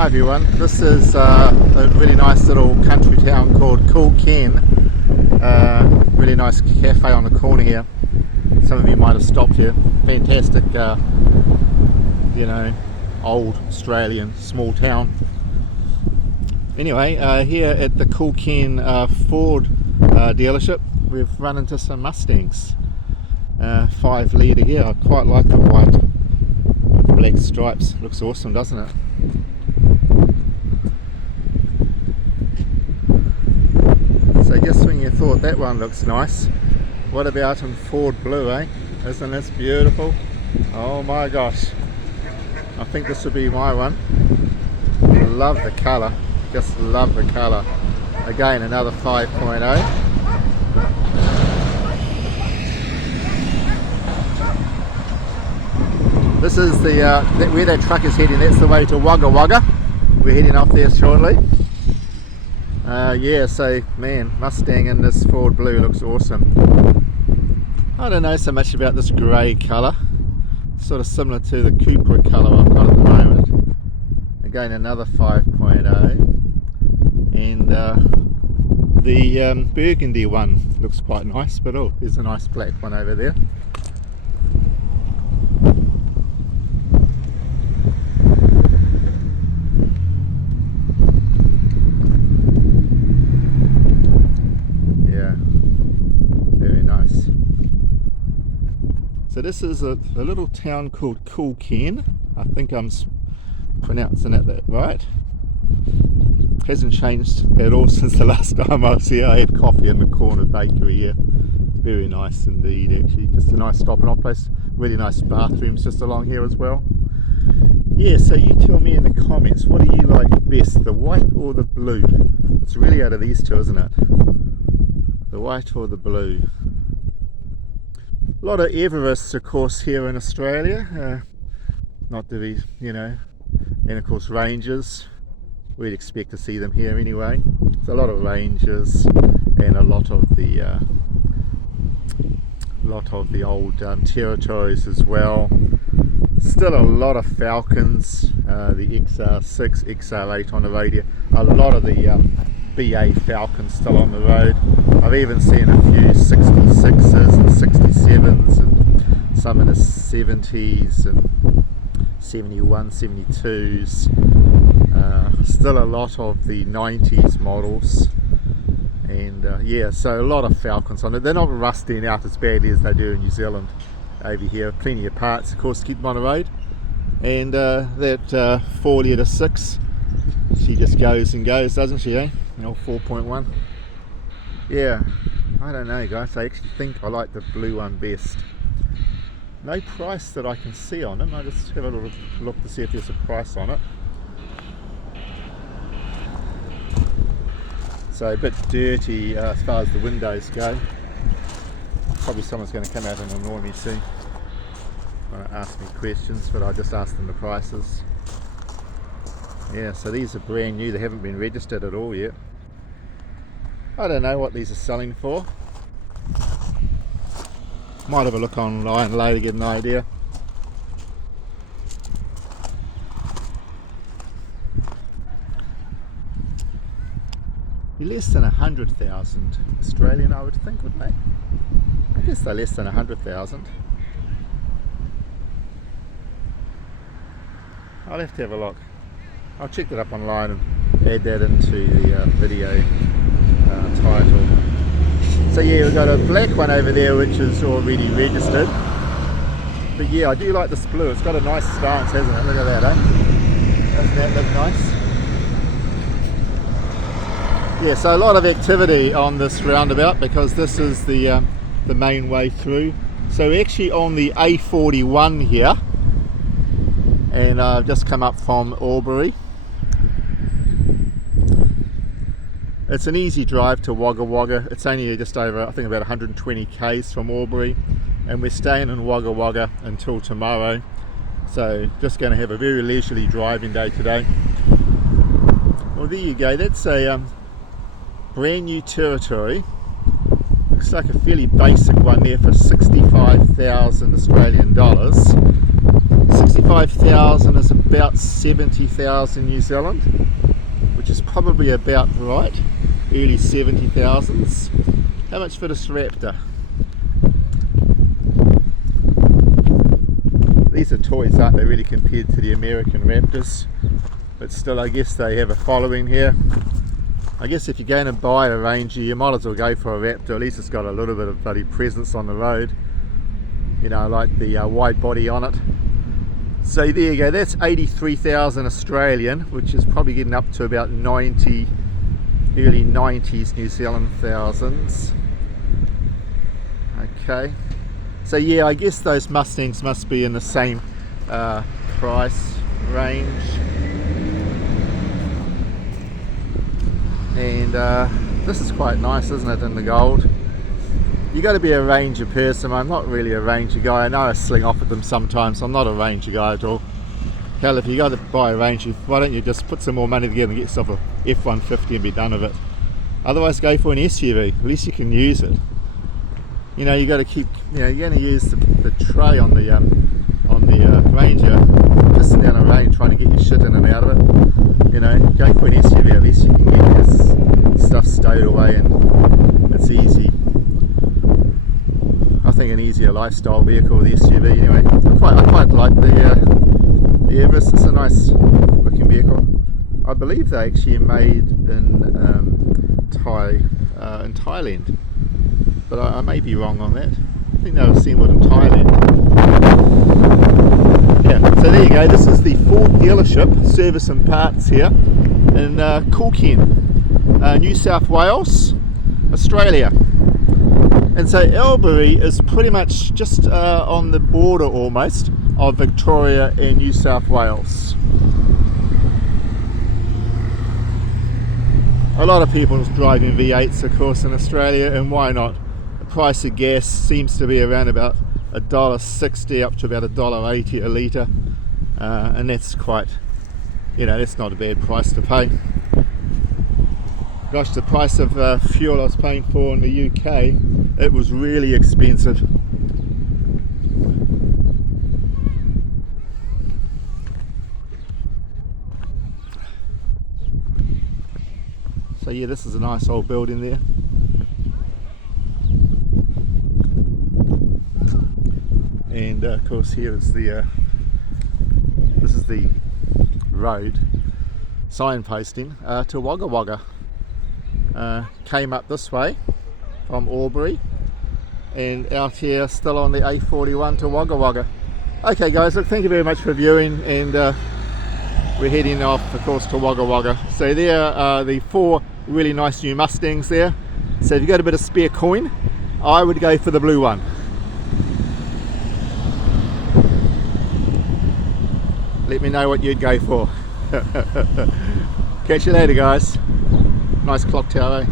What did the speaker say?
Hi everyone, this is a really nice little country town called Kilkenny. Really nice cafe on the corner here. Some of you might have stopped here. Fantastic, old Australian small town. Anyway, here at the Kilkenny Ford dealership, we've run into some Mustangs. 5 litre here. I quite like the white with the black stripes. Looks awesome, doesn't it? So just when you thought that one looks nice, what about in Ford blue, eh? Isn't this beautiful? Oh my gosh, I think this would be my one. Love the colour, just love the colour. Again, another 5.0. This is the where that truck is heading. That's the way to Wagga Wagga. We're heading off there shortly. Yeah, so man, Mustang in this Ford blue looks awesome. I don't know so much about this grey colour. Sort of similar to the Cupra colour I've got at the moment. Again, another 5.0. And the burgundy one looks quite nice, but oh, there's a nice black one over there. So this is a little town called Kilkenny. I think I'm pronouncing that right. Hasn't changed at all since the last time I was here. I had coffee in the corner bakery here. Very nice indeed, actually. Just a nice stopping off place. Really nice bathrooms just along here as well. Yeah, so you tell me in the comments, what do you like best, the white or the blue? It's really out of these two, isn't it? The white or the blue? A lot of Everests, of course, here in Australia. Not to be, and of course Rangers. We'd expect to see them here anyway. So a lot of Rangers and a lot of the old territories as well. Still a lot of Falcons, the XR6, XR8 on the road here. A lot of the BA Falcons still on the road. I've even seen a few 66s and 67s and some in the 70s and 71, 72s. Still a lot of the 90s models. And yeah, so a lot of Falcons on it. They're not rusting out as badly as they do in New Zealand over here. Plenty of parts, of course, to keep them on the road. And that 4 litre 6, she just goes and goes, doesn't she, eh? 4.1. Yeah, I don't know, guys. I actually think I like the blue one best. No price that I can see on them. I'll just have a little look to see if there's a price on it. So a bit dirty as far as the windows go. Probably someone's going to come out and annoy me soon. Want to ask me questions, but I'll just ask them the prices. Yeah, so these are brand new. They haven't been registered at all yet. I don't know what these are selling for. Might have a look online later to get an idea. Be less than 100,000 Australian, I would think, wouldn't they? I guess they're less than 100,000. I'll have to have a look. I'll check that up online and add that into the video title. So yeah, we've got a black one over there which is already registered. But yeah, I do like this blue. It's got a nice stance, hasn't it? Look at that, eh? Doesn't that look nice? Yeah, so a lot of activity on this roundabout because this is the main way through. So we're actually on the A41 here, and I've just come up from Albury. It's an easy drive to Wagga Wagga. It's only just over, I think, about 120 k's from Albury, and we're staying in Wagga Wagga until tomorrow. So just going to have a very leisurely driving day today. Well, there you go. That's a brand new territory. Looks like a fairly basic one there for 65,000 Australian dollars. 65,000 is about 70,000 New Zealand, which is probably about right, early 70,000s. How much for this Raptor? These are toys, aren't they, really, compared to the American Raptors? But still, I guess they have a following here. I guess if you're going to buy a Ranger, you might as well go for a Raptor. At least it's got a little bit of bloody presence on the road. You know, like the wide body on it. So there you go, that's 83,000 Australian, which is probably getting up to about 90, early 90s New Zealand thousands. Okay, so yeah, I guess those Mustangs must be in the same price range. And this is quite nice, isn't it, in the gold? You got to be a Ranger person. I'm not really a Ranger guy. I know I sling off at them sometimes. I'm not a Ranger guy at all. Hell, if you got to buy a Ranger, why don't you just put some more money together and get yourself a F-150 and be done with it? Otherwise, go for an SUV. At least you can use it. You know, you got to keep. You know, you're going to use the tray on the Ranger, pissing down a rain, trying to get your shit in and out of it. You know, go for an SUV. At least you can get your stuff stowed away and it's easy. I think an easier lifestyle vehicle, the SUV anyway. I quite like the Everest. It's a nice looking vehicle. I believe they actually are made in Thailand, but I may be wrong on that. I think they were assembled in Thailand. Yeah, so there you go. This is the Ford dealership, service and parts here in Kulkien, New South Wales, Australia. And so Albury is pretty much just on the border almost of Victoria and New South Wales. A lot of people driving V8s, of course, in Australia, and why not? The price of gas seems to be around about $1.60 up to about $1.80 a litre, and that's quite, you know, that's not a bad price to pay. Gosh, the price of fuel I was paying for in the UK, it was really expensive. So yeah, this is a nice old building there. And of course here is the, this is the road signposting to Wagga Wagga. Came up this way from Albury and out here still on the A41 to Wagga Wagga. Okay guys, look, thank you very much for viewing, and we're heading off, of course, to Wagga Wagga. So there are the 4 really nice new Mustangs there. So if you've got a bit of spare coin, I would go for the blue one. Let me know what you'd go for. Catch you later guys. Nice clock tower, eh?